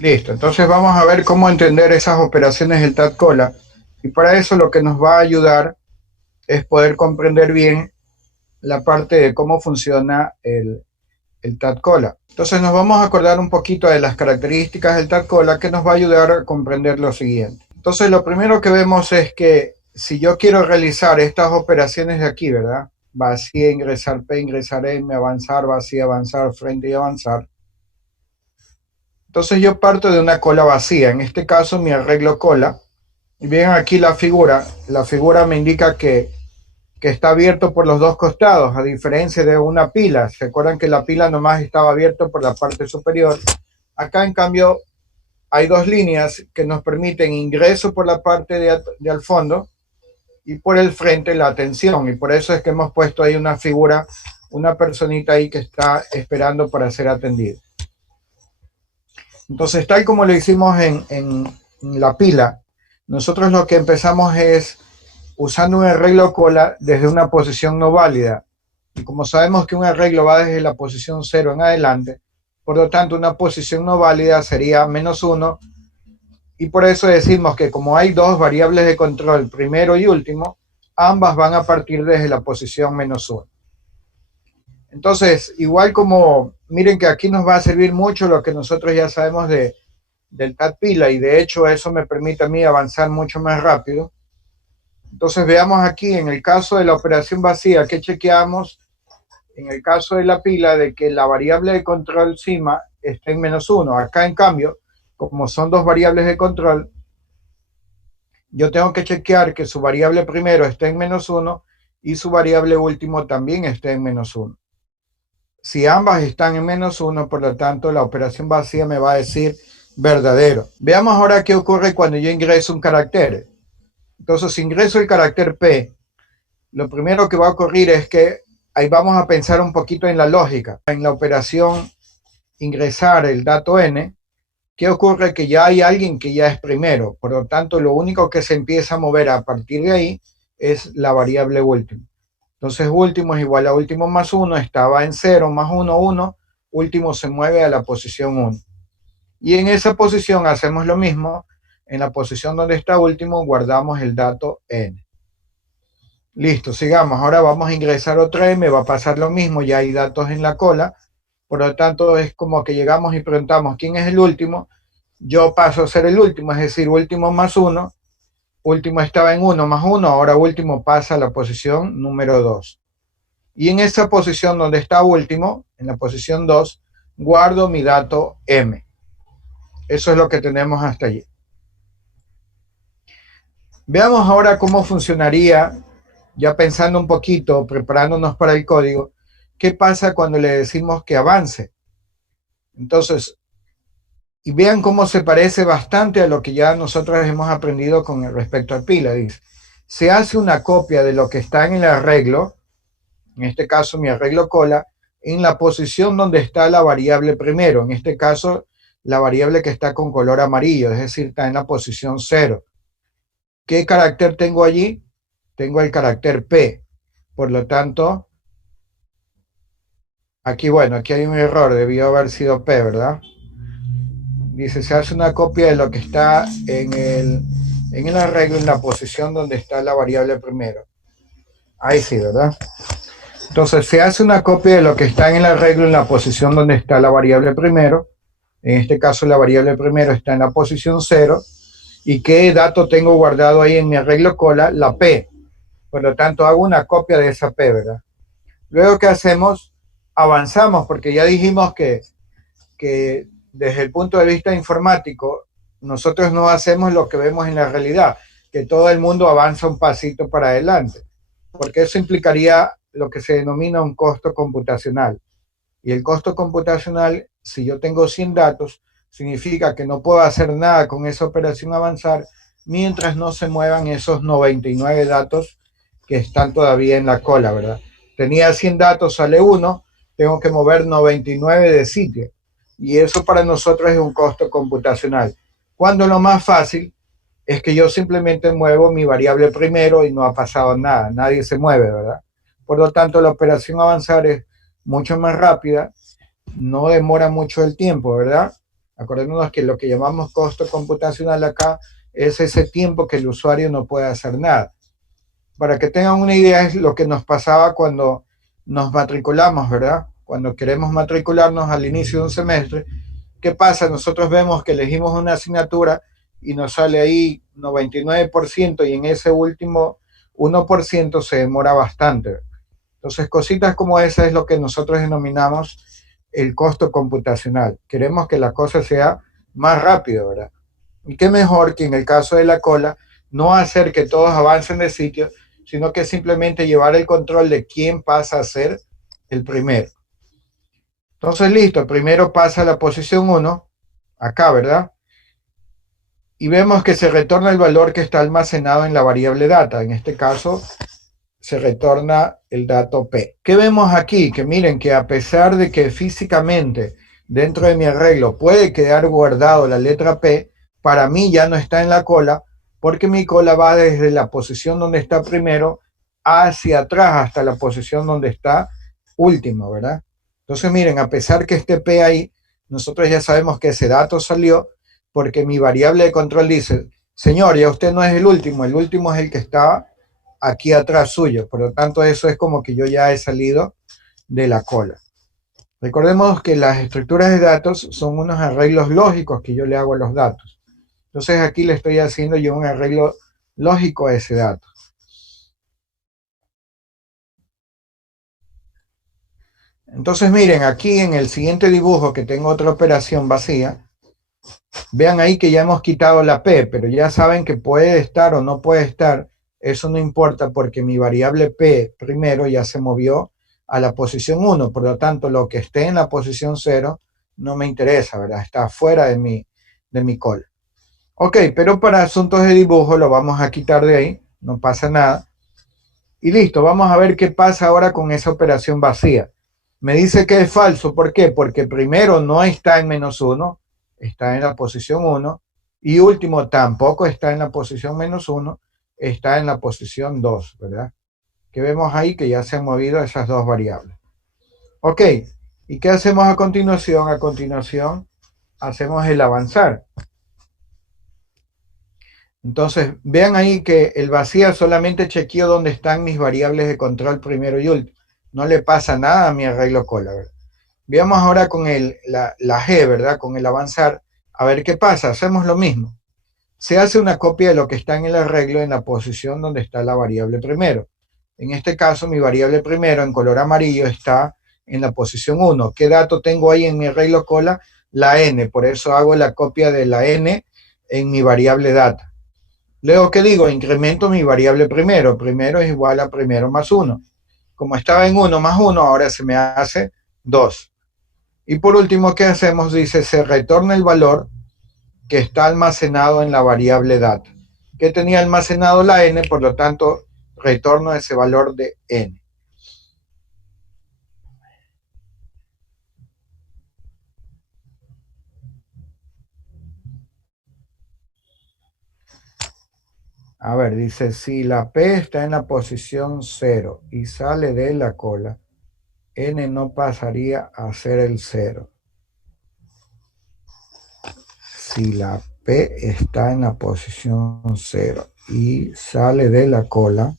Listo, entonces vamos a ver cómo entender esas operaciones del TAT-COLA. Y para eso lo que nos va a ayudar es poder comprender bien la parte de cómo funciona el TAT-COLA. Entonces nos vamos a acordar un poquito de las características del TAT-COLA que nos va a ayudar a comprender lo siguiente. Entonces lo primero que vemos es que si yo quiero realizar estas operaciones de aquí, ¿verdad? Vacía, ingresar P, ingresar M, avanzar, vacía, avanzar, frente y avanzar. Entonces yo parto de una cola vacía, en este caso mi arreglo cola. Y bien aquí la figura me indica que está abierto por los dos costados, a diferencia de una pila. ¿Se acuerdan que la pila nomás estaba abierto por la parte superior? Acá en cambio hay dos líneas que nos permiten ingreso por la parte de al fondo y por el frente la tensión. Y por eso es que hemos puesto ahí una figura, una personita ahí que está esperando para ser atendida. Entonces, tal como lo hicimos en la pila, nosotros lo que empezamos es usando un arreglo cola desde una posición no válida. Y como sabemos que un arreglo va desde la posición 0 en adelante, por lo tanto una posición no válida sería -1, y por eso decimos que como hay dos variables de control, primero y último, ambas van a partir desde la posición -1. Entonces, igual como, miren que aquí nos va a servir mucho lo que nosotros ya sabemos del TAT pila, y de hecho eso me permite a mí avanzar mucho más rápido. Entonces veamos aquí, en el caso de la operación vacía, que chequeamos, en el caso de la pila, de que la variable de control sigma está en -1. Acá, en cambio, como son dos variables de control, yo tengo que chequear que su variable primero esté en -1 y su variable último también esté en -1. Si ambas están en -1, por lo tanto, la operación vacía me va a decir verdadero. Veamos ahora qué ocurre cuando yo ingreso un carácter. Entonces, si ingreso el carácter P, lo primero que va a ocurrir es que ahí vamos a pensar un poquito en la lógica. En la operación ingresar el dato N, ¿qué ocurre? Que ya hay alguien que ya es primero. Por lo tanto, lo único que se empieza a mover a partir de ahí es la variable último. Entonces, último es igual a último más 1, estaba en 0, más 1, 1, último se mueve a la posición 1. Y en esa posición hacemos lo mismo, en la posición donde está último guardamos el dato N. Listo, sigamos. Ahora vamos a ingresar otra M, va a pasar lo mismo, ya hay datos en la cola, por lo tanto es como que llegamos y preguntamos quién es el último. Yo paso a ser el último, es decir, último más 1, último estaba en 1 más 1, ahora último pasa a la posición número 2. Y en esa posición donde está último, en la posición 2, guardo mi dato M. Eso es lo que tenemos hasta allí. Veamos ahora cómo funcionaría, ya pensando un poquito, preparándonos para el código, qué pasa cuando le decimos que avance. Entonces, y vean cómo se parece bastante a lo que ya nosotros hemos aprendido con respecto al pila. Dice, se hace una copia de lo que está en el arreglo, en este caso mi arreglo cola, en la posición donde está la variable primero, en este caso la variable que está con color amarillo, es decir, está en la posición 0. ¿Qué carácter tengo allí? Tengo el carácter P. Por lo tanto, aquí, bueno, aquí hay un error, debió haber sido P, ¿verdad? Dice, se hace una copia de lo que está en el arreglo, en la posición donde está la variable primero. Ahí sí, ¿verdad? Entonces, se hace una copia de lo que está en el arreglo en la posición donde está la variable primero. En este caso, la variable primero está en la posición 0. ¿Y qué dato tengo guardado ahí en mi arreglo cola? La P. Por lo tanto, hago una copia de esa P, ¿verdad? Luego, ¿qué hacemos? Avanzamos, porque ya dijimos que desde el punto de vista informático, nosotros no hacemos lo que vemos en la realidad, que todo el mundo avanza un pasito para adelante, porque eso implicaría lo que se denomina un costo computacional. Y el costo computacional, si yo tengo 100 datos, significa que no puedo hacer nada con esa operación avanzar mientras no se muevan esos 99 datos que están todavía en la cola, ¿verdad? Tenía 100 datos, sale uno, tengo que mover 99 de sitio. Y eso para nosotros es un costo computacional. Cuando lo más fácil es que yo simplemente muevo mi variable primero y no ha pasado nada, nadie se mueve, ¿verdad? Por lo tanto, la operación avanzar es mucho más rápida, no demora mucho el tiempo, ¿verdad? Acordémonos que lo que llamamos costo computacional acá es ese tiempo que el usuario no puede hacer nada. Para que tengan una idea, es lo que nos pasaba cuando nos matriculamos, ¿verdad? Cuando queremos matricularnos al inicio de un semestre, ¿qué pasa? Nosotros vemos que elegimos una asignatura y nos sale ahí 99% y en ese último 1% se demora bastante. Entonces, cositas como esa es lo que nosotros denominamos el costo computacional. Queremos que la cosa sea más rápido, ¿verdad? Y qué mejor que en el caso de la cola, no hacer que todos avancen de sitio, sino que simplemente llevar el control de quién pasa a ser el primero. Entonces, listo, el primero pasa a la posición 1, acá, ¿verdad? Y vemos que se retorna el valor que está almacenado en la variable data. En este caso, se retorna el dato P. ¿Qué vemos aquí? Que miren que a pesar de que físicamente dentro de mi arreglo puede quedar guardado la letra P, para mí ya no está en la cola, porque mi cola va desde la posición donde está primero hacia atrás hasta la posición donde está último, ¿verdad? Entonces miren, a pesar que esté P ahí, nosotros ya sabemos que ese dato salió porque mi variable de control dice, señor, ya usted no es el último es el que estaba aquí atrás suyo. Por lo tanto, eso es como que yo ya he salido de la cola. Recordemos que las estructuras de datos son unos arreglos lógicos que yo le hago a los datos. Entonces aquí le estoy haciendo yo un arreglo lógico a ese dato. Entonces miren, aquí en el siguiente dibujo que tengo otra operación vacía, vean ahí que ya hemos quitado la P, pero ya saben que puede estar o no puede estar. Eso no importa porque mi variable P primero ya se movió a la posición 1, por lo tanto lo que esté en la posición 0 no me interesa, ¿verdad? Está fuera de mi cola. Ok, pero para asuntos de dibujo lo vamos a quitar de ahí, no pasa nada. Y listo, vamos a ver qué pasa ahora con esa operación vacía. Me dice que es falso, ¿por qué? Porque primero no está en -1, está en la posición 1, y último tampoco está en la posición -1, está en la posición 2, ¿verdad? Que vemos ahí que ya se han movido esas dos variables. Ok, ¿y qué hacemos a continuación? A continuación hacemos el avanzar. Entonces, vean ahí que el vacía solamente chequeo dónde están mis variables de control primero y último. No le pasa nada a mi arreglo cola, ¿verdad? Veamos ahora con la G, ¿verdad? Con el avanzar, a ver qué pasa. Hacemos lo mismo. Se hace una copia de lo que está en el arreglo en la posición donde está la variable primero. En este caso, mi variable primero en color amarillo está en la posición 1. ¿Qué dato tengo ahí en mi arreglo cola? La n, por eso hago la copia de la n en mi variable data. Luego, ¿qué digo? Incremento mi variable primero. Primero es igual a primero más 1. Como estaba en 1 más 1, ahora se me hace 2. Y por último, ¿qué hacemos? Dice, se retorna el valor que está almacenado en la variable data. Que tenía almacenado la n, por lo tanto, retorno ese valor de n. A ver, dice, si la P está en la posición 0 y sale de la cola, n no pasaría a ser el 0. Si la P está en la posición 0 y sale de la cola,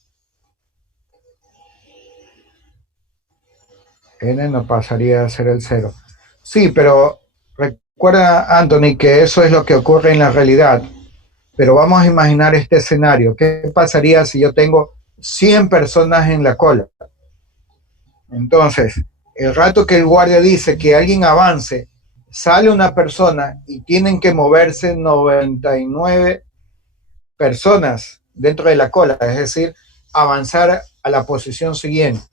n no pasaría a ser el 0. Sí, pero recuerda, Anthony, que eso es lo que ocurre en la realidad. Pero vamos a imaginar este escenario. ¿Qué pasaría si yo tengo 100 personas en la cola? Entonces, el rato que el guardia dice que alguien avance, sale una persona y tienen que moverse 99 personas dentro de la cola, es decir, avanzar a la posición siguiente.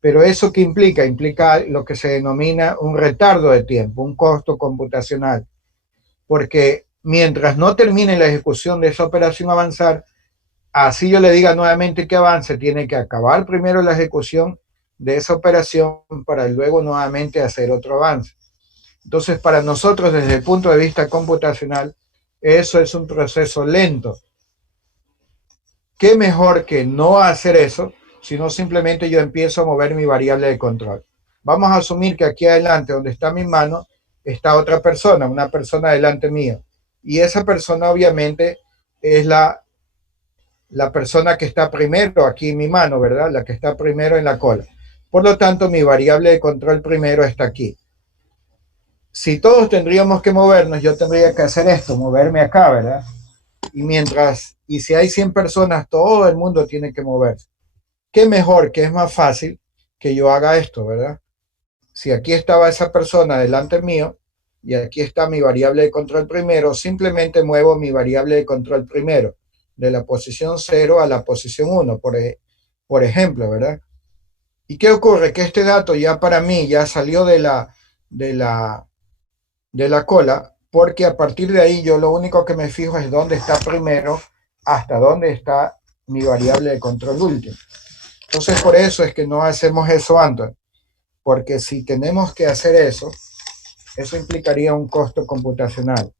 Pero eso que implica, implica lo que se denomina un retardo de tiempo, un costo computacional, porque mientras no termine la ejecución de esa operación avanzar, así yo le diga nuevamente que avance, tiene que acabar primero la ejecución de esa operación para luego nuevamente hacer otro avance. Entonces, para nosotros, desde el punto de vista computacional, eso es un proceso lento. ¿Qué mejor que no hacer eso, sino simplemente yo empiezo a mover mi variable de control? Vamos a asumir que aquí adelante, donde está mi mano, está otra persona, una persona delante mío. Y esa persona obviamente es la persona que está primero aquí en mi mano, ¿verdad? La que está primero en la cola. Por lo tanto, mi variable de control primero está aquí. Si todos tendríamos que movernos, yo tendría que hacer esto, moverme acá, ¿verdad? Y si hay 100 personas, todo el mundo tiene que moverse. ¿Qué mejor, qué es más fácil que yo haga esto, ¿verdad? Si aquí estaba esa persona delante mío y aquí está mi variable de control primero, simplemente muevo mi variable de control primero de la posición 0 a la posición 1, por ejemplo, ¿verdad? ¿Y qué ocurre? Que este dato ya para mí ya salió de la, de la cola, porque a partir de ahí yo lo único que me fijo es dónde está primero hasta dónde está mi variable de control último. Entonces por eso es que no hacemos eso antes, porque si tenemos que hacer eso implicaría un costo computacional.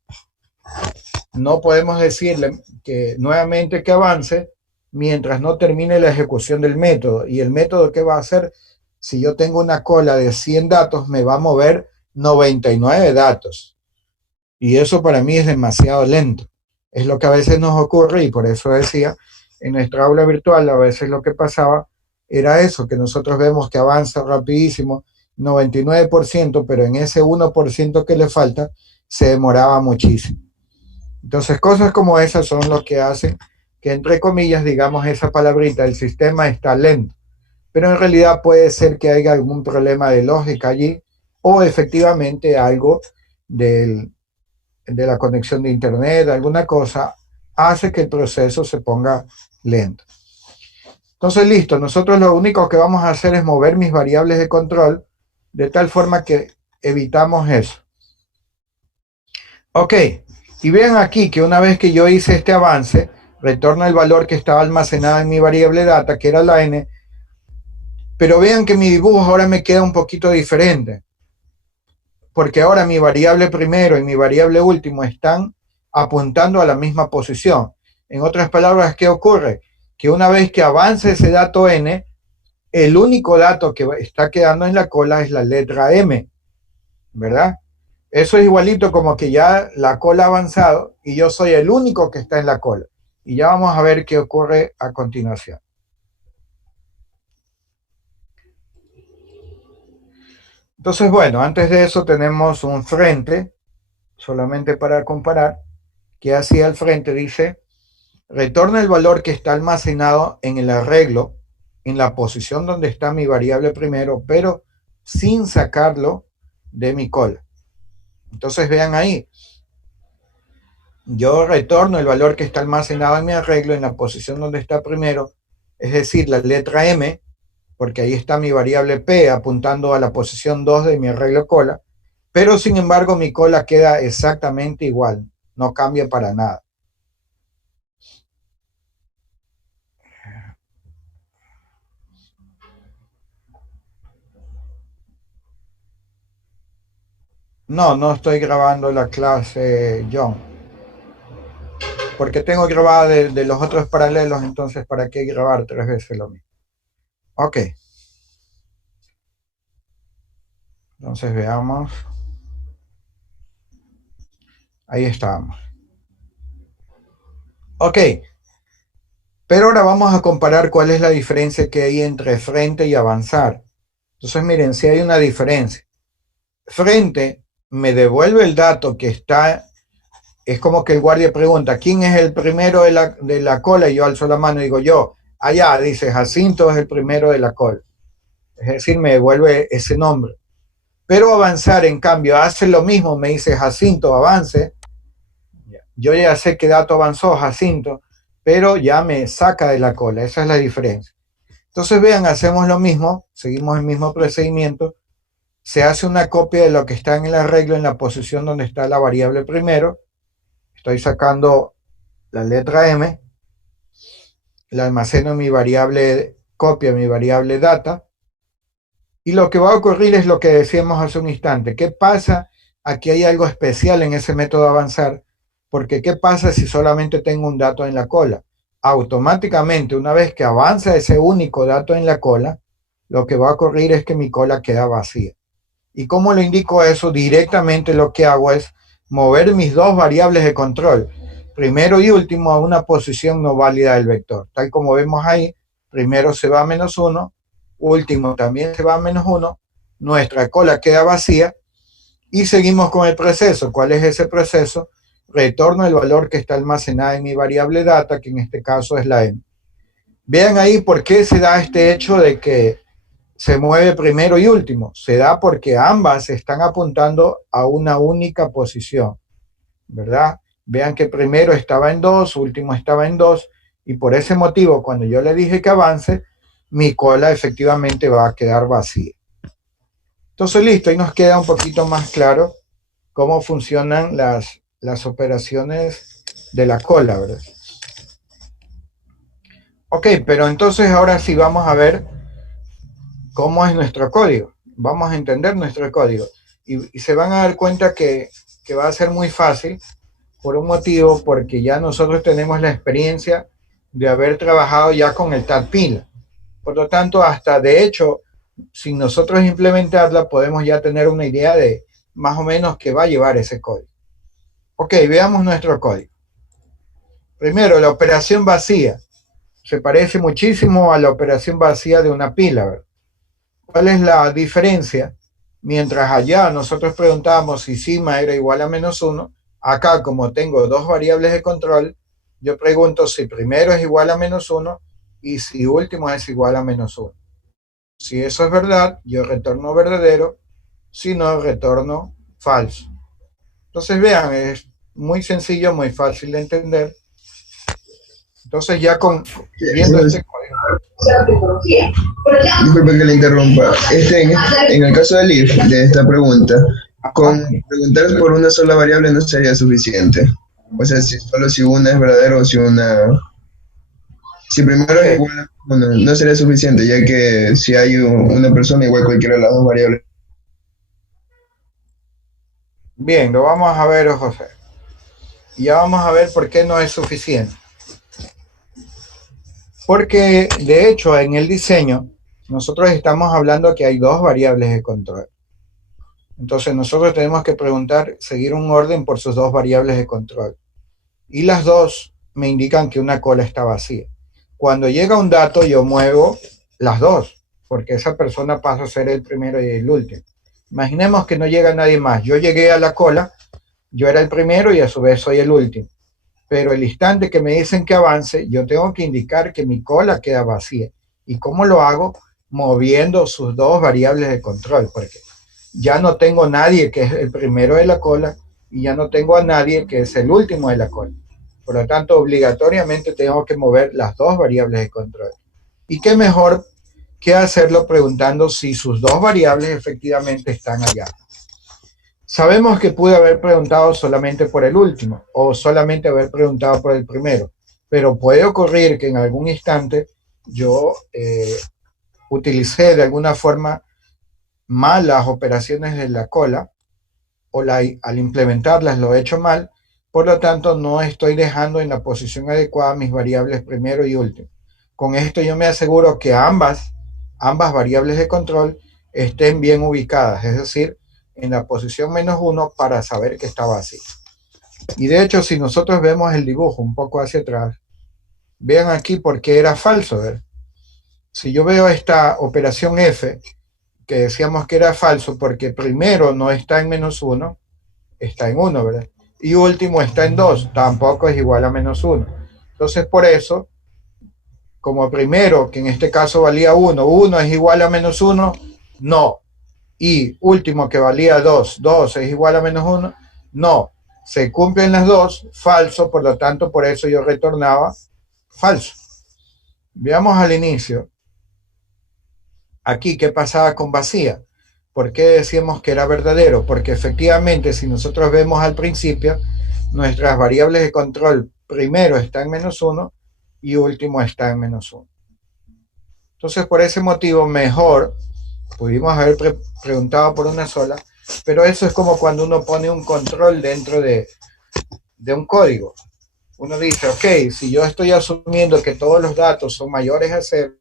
No podemos decirle que nuevamente que avance mientras no termine la ejecución del método. Y el método que va a hacer, si yo tengo una cola de 100 datos, me va a mover 99 datos. Y eso para mí es demasiado lento. Es lo que a veces nos ocurre y por eso decía, en nuestra aula virtual a veces lo que pasaba era eso, que nosotros vemos que avanza rapidísimo, 99%, pero en ese 1% que le falta se demoraba muchísimo. Entonces cosas como esas son lo que hacen que entre comillas digamos esa palabrita, el sistema está lento. Pero en realidad puede ser que haya algún problema de lógica allí o efectivamente algo de la conexión de internet, alguna cosa, hace que el proceso se ponga lento. Entonces, listo, nosotros lo único que vamos a hacer es mover mis variables de control de tal forma que evitamos eso. Ok, y vean aquí que una vez que yo hice este avance, retorna el valor que estaba almacenado en mi variable data, que era la n, pero vean que mi dibujo ahora me queda un poquito diferente, porque ahora mi variable primero y mi variable último están apuntando a la misma posición. En otras palabras, ¿qué ocurre? Que una vez que avance ese dato n, el único dato que está quedando en la cola es la letra m, ¿verdad? Eso es igualito como que ya la cola ha avanzado y yo soy el único que está en la cola. Y ya vamos a ver qué ocurre a continuación. Entonces, bueno, antes de eso tenemos un frente, solamente para comparar, que hacia el frente dice, retorna el valor que está almacenado en el arreglo, en la posición donde está mi variable primero, pero sin sacarlo de mi cola. Entonces vean ahí, yo retorno el valor que está almacenado en mi arreglo en la posición donde está primero, es decir, la letra M, porque ahí está mi variable P apuntando a la posición 2 de mi arreglo cola, pero sin embargo mi cola queda exactamente igual, no cambia para nada. No, no estoy grabando la clase, John, porque tengo grabada de los otros paralelos, entonces ¿para qué grabar 3 veces lo mismo? Ok. Entonces veamos. Ahí estamos. Ok. Pero ahora vamos a comparar cuál es la diferencia que hay entre frente y avanzar. Entonces miren, si hay una diferencia. Frente me devuelve el dato que está, es como que el guardia pregunta, ¿quién es el primero de la cola? Y yo alzo la mano y digo yo, allá dice Jacinto es el primero de la cola. Es decir, me devuelve ese nombre. Pero avanzar, en cambio, hace lo mismo, me dice Jacinto, avance. Yo ya sé qué dato avanzó Jacinto, pero ya me saca de la cola, esa es la diferencia. Entonces vean, hacemos lo mismo, seguimos el mismo procedimiento, se hace una copia de lo que está en el arreglo en la posición donde está la variable primero, estoy sacando la letra M, la almaceno en mi variable copia, mi variable data, y lo que va a ocurrir es lo que decíamos hace un instante. ¿Qué pasa? Aquí hay algo especial en ese método de avanzar, porque ¿qué pasa si solamente tengo un dato en la cola? Automáticamente, una vez que avanza ese único dato en la cola, lo que va a ocurrir es que mi cola queda vacía. ¿Y cómo le indico eso? Directamente lo que hago es mover mis dos variables de control, primero y último, a una posición no válida del vector. Tal como vemos ahí, primero se va a -1, último también se va a -1, nuestra cola queda vacía y seguimos con el proceso. ¿Cuál es ese proceso? Retorno el valor que está almacenado en mi variable data, que en este caso es la m. Vean ahí por qué se da este hecho de que se mueve primero y último. Se da porque ambas están apuntando a una única posición, ¿verdad? Vean que primero estaba en 2, último estaba en 2, y por ese motivo, cuando yo le dije que avance, mi cola efectivamente va a quedar vacía. Entonces, listo, ahí nos queda un poquito más claro cómo funcionan las operaciones de la cola, ¿verdad? Ok, pero entonces ahora sí vamos a ver cómo es nuestro código. Vamos a entender nuestro código. Y se van a dar cuenta que va a ser muy fácil por un motivo, porque ya nosotros tenemos la experiencia de haber trabajado ya con el TADPIL. Por lo tanto, hasta de hecho, sin nosotros implementarla, podemos ya tener una idea de más o menos qué va a llevar ese código. Ok, veamos nuestro código. Primero, la operación vacía. Se parece muchísimo a la operación vacía de una pila, ¿verdad? ¿Cuál es la diferencia? Mientras allá nosotros preguntábamos si sigma era igual a -1, acá como tengo dos variables de control, yo pregunto si primero es igual a -1 y si último es igual a -1. Si eso es verdad, yo retorno verdadero, si no, retorno falso. Entonces vean, es muy sencillo, muy fácil de entender. Entonces ya viendo este código. Disculpe que le interrumpa. En el caso del if, de esta pregunta, con preguntar por una sola variable no sería suficiente. O sea, solo si una es verdadera o si primero es igual a una, no sería suficiente, ya que si hay una persona igual cualquiera de las dos variables. Bien, lo vamos a ver, José. Y ya vamos a ver por qué no es suficiente. Porque, de hecho, en el diseño, nosotros estamos hablando que hay dos variables de control. Entonces, nosotros tenemos que preguntar, seguir un orden por sus dos variables de control. Y las dos me indican que una cola está vacía. Cuando llega un dato, yo muevo las dos, porque esa persona pasa a ser el primero y el último. Imaginemos que no llega nadie más. Yo llegué a la cola, yo era el primero y a su vez soy el último. Pero el instante que me dicen que avance, yo tengo que indicar que mi cola queda vacía. ¿Y cómo lo hago? Moviendo sus dos variables de control, porque ya no tengo nadie que es el primero de la cola y ya no tengo a nadie que es el último de la cola. Por lo tanto, obligatoriamente tengo que mover las dos variables de control. ¿Y qué mejor que hacerlo preguntando si sus dos variables efectivamente están allá? Sabemos que pude haber preguntado solamente por el último o solamente haber preguntado por el primero, pero puede ocurrir que en algún instante yo utilicé de alguna forma mal las operaciones de la cola o al implementarlas lo he hecho mal, por lo tanto no estoy dejando en la posición adecuada mis variables primero y último. Con esto yo me aseguro que ambas variables de control estén bien ubicadas, es decir, en la posición -1 para saber que está vacío. Y de hecho, si nosotros vemos el dibujo un poco hacia atrás, vean aquí por qué era falso. ¿ver? Si yo veo esta operación F, que decíamos que era falso porque primero no está en -1, está en 1, ¿verdad? Y último está en 2, tampoco es igual a -1. Entonces, por eso, como primero, que en este caso valía 1, 1 es igual a -1, no. Y último, que valía 2, 2 es igual a -1, no. Se cumplen las dos, falso, por lo tanto, por eso yo retornaba falso. Veamos al inicio. Aquí, ¿qué pasaba con vacía? ¿Por qué decíamos que era verdadero? Porque efectivamente, si nosotros vemos al principio, nuestras variables de control primero están en -1 y último está en -1. Entonces, por ese motivo, mejor pudimos haber preguntado por una sola, pero eso es como cuando uno pone un control dentro de un código. Uno dice, ok, si yo estoy asumiendo que todos los datos son mayores a 0,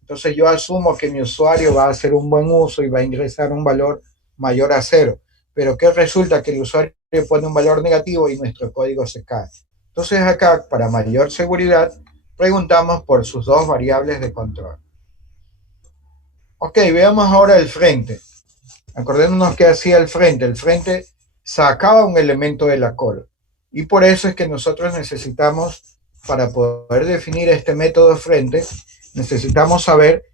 entonces yo asumo que mi usuario va a hacer un buen uso y va a ingresar un valor mayor a 0. Pero ¿qué resulta? Que el usuario pone un valor negativo y nuestro código se cae. Entonces acá, para mayor seguridad, preguntamos por sus dos variables de control. Ok, veamos ahora el frente. Acordémonos que hacía el frente. El frente sacaba un elemento de la cola. Y por eso es que nosotros necesitamos, para poder definir este método frente, necesitamos saber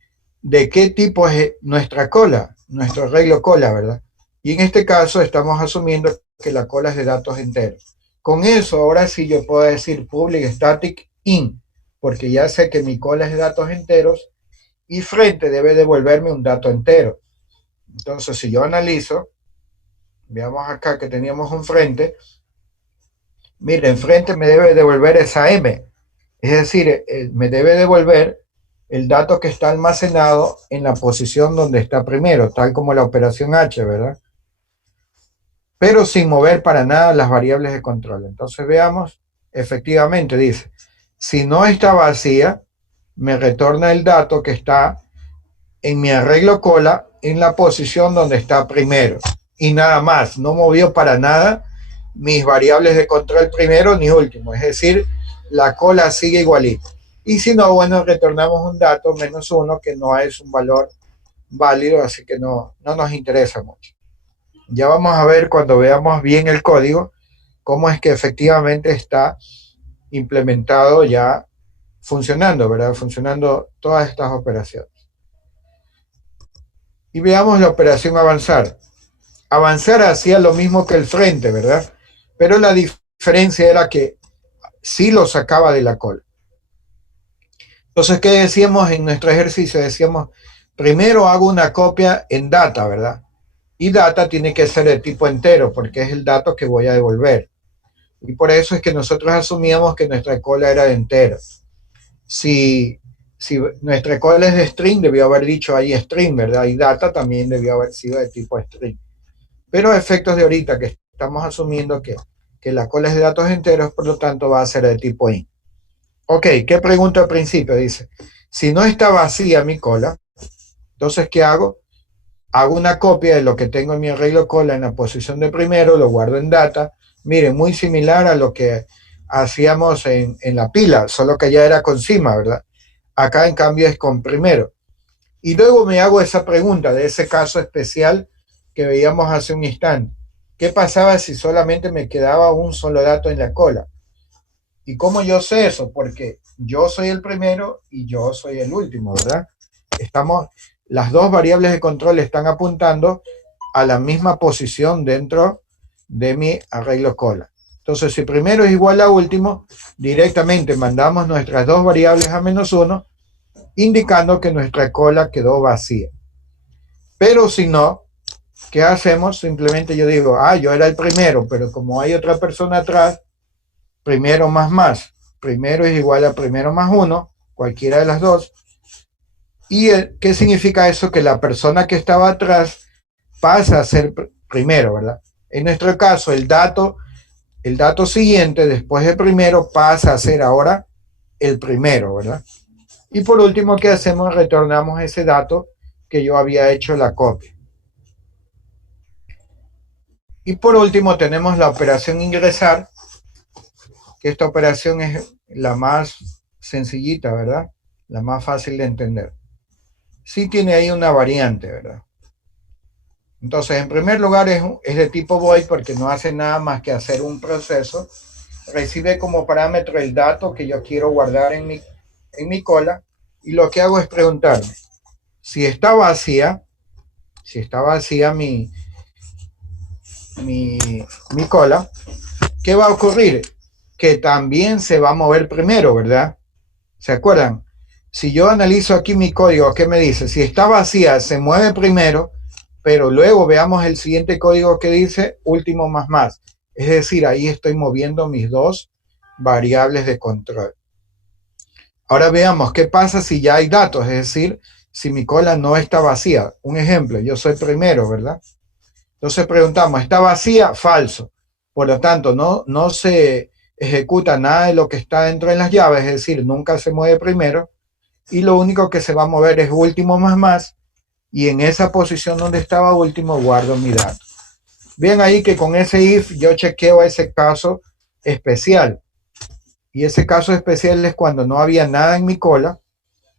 de qué tipo es nuestra cola, nuestro arreglo cola, ¿verdad? Y en este caso estamos asumiendo que la cola es de datos enteros. Con eso, ahora sí yo puedo decir public static in, porque ya sé que mi cola es de datos enteros y frente debe devolverme un dato entero. Entonces, si yo analizo, veamos acá que teníamos un frente, miren, frente me debe devolver esa M, es decir, me debe devolver el dato que está almacenado en la posición donde está primero, tal como la operación H, ¿verdad? Pero sin mover para nada las variables de control. Entonces veamos, efectivamente dice, si no está vacía, me retorna el dato que está en mi arreglo cola en la posición donde está primero. Y nada más, no movió para nada mis variables de control primero ni último. Es decir, la cola sigue igualita. Y si no, bueno, retornamos un dato -1 que no es un valor válido, así que no nos interesa mucho. Ya vamos a ver cuando veamos bien el código, cómo es que efectivamente está implementado ya funcionando, ¿verdad? Funcionando todas estas operaciones. Y veamos la operación avanzar. Avanzar hacía lo mismo que el frente, ¿verdad? Pero la diferencia era que sí lo sacaba de la cola. Entonces, ¿qué decíamos en nuestro ejercicio? Decíamos, primero hago una copia en data, ¿verdad? Y data tiene que ser de tipo entero, porque es el dato que voy a devolver. Y por eso es que nosotros asumíamos que nuestra cola era de entero. Si nuestra cola es de string, debió haber dicho ahí string, ¿verdad? Y data también debió haber sido de tipo string. Pero a efectos de ahorita que estamos asumiendo que la cola es de datos enteros, por lo tanto va a ser de tipo int. Ok, ¿qué pregunta al principio? Dice, si no está vacía mi cola, entonces ¿qué hago? Hago una copia de lo que tengo en mi arreglo cola en la posición de primero, lo guardo en data. Miren, muy similar a lo que hacíamos en la pila, solo que ya era con cima, ¿verdad? Acá en cambio es con primero. Y luego me hago esa pregunta de ese caso especial que veíamos hace un instante. ¿Qué pasaba si solamente me quedaba un solo dato en la cola? ¿Y cómo yo sé eso? Porque yo soy el primero y yo soy el último, ¿verdad? Las dos variables de control están apuntando a la misma posición dentro de mi arreglo cola. Entonces, si primero es igual a último, directamente mandamos nuestras dos variables a -1, indicando que nuestra cola quedó vacía. Pero si no, ¿qué hacemos? Simplemente yo digo, yo era el primero, pero como hay otra persona atrás, primero más. Primero es igual a primero más 1, cualquiera de las dos. ¿Y qué significa eso? Que la persona que estaba atrás pasa a ser primero, ¿verdad? En nuestro caso, el dato siguiente, después del primero, pasa a ser ahora el primero, ¿verdad? Y por último, ¿qué hacemos? Retornamos ese dato que yo había hecho la copia. Y por último, tenemos la operación ingresar, que esta operación es la más sencillita, ¿verdad? La más fácil de entender. Sí tiene ahí una variante, ¿verdad? Entonces, en primer lugar es de tipo void porque no hace nada más que hacer un proceso. Recibe como parámetro el dato que yo quiero guardar en mi cola y lo que hago es preguntarme si está vacía mi cola, ¿qué va a ocurrir? Que también se va a mover primero, ¿verdad? ¿Se acuerdan? Si yo analizo aquí mi código, ¿qué me dice? Si está vacía, se mueve primero, pero luego veamos el siguiente código que dice último más. Es decir, ahí estoy moviendo mis dos variables de control. Ahora veamos qué pasa si ya hay datos, es decir, si mi cola no está vacía. Un ejemplo, yo soy primero, ¿verdad? Entonces preguntamos, ¿está vacía? Falso. Por lo tanto, no se ejecuta nada de lo que está dentro de las llaves, es decir, nunca se mueve primero, y lo único que se va a mover es último más, y en esa posición donde estaba último guardo mi dato. Ven ahí que con ese if yo chequeo ese caso especial. Y ese caso especial es cuando no había nada en mi cola,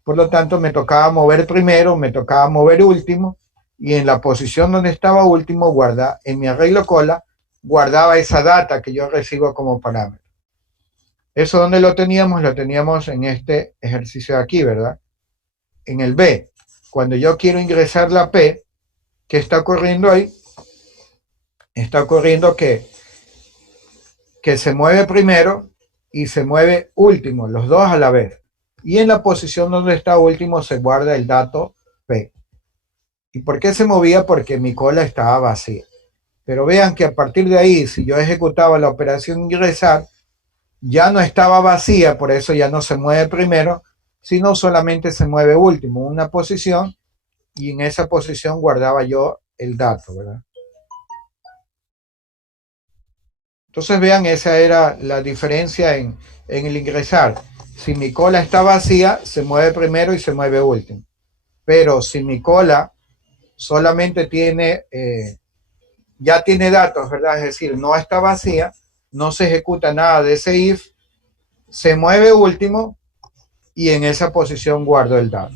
por lo tanto me tocaba mover primero, me tocaba mover último, y en la posición donde estaba último, en mi arreglo cola, guardaba esa data que yo recibo como parámetro. ¿Eso dónde lo teníamos? Lo teníamos en este ejercicio de aquí, ¿verdad? En el B. Cuando yo quiero ingresar la P, ¿qué está ocurriendo ahí? Está ocurriendo que se mueve primero y se mueve último, los dos a la vez. Y en la posición donde está último se guarda el dato P. ¿Y por qué se movía? Porque mi cola estaba vacía. Pero vean que a partir de ahí, si yo ejecutaba la operación ingresar, ya no estaba vacía, por eso ya no se mueve primero, sino solamente se mueve último, una posición, y en esa posición guardaba yo el dato, ¿verdad? Entonces vean, esa era la diferencia en el ingresar. Si mi cola está vacía, se mueve primero y se mueve último. Pero si mi cola solamente tiene, ya tiene datos, ¿verdad? Es decir, no está vacía, no se ejecuta nada de ese if, se mueve último y en esa posición guardo el dato.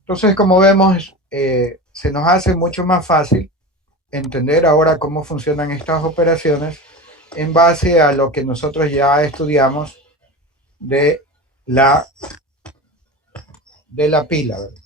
Entonces, como vemos, se nos hace mucho más fácil entender ahora cómo funcionan estas operaciones en base a lo que nosotros ya estudiamos de la pila, ¿verdad?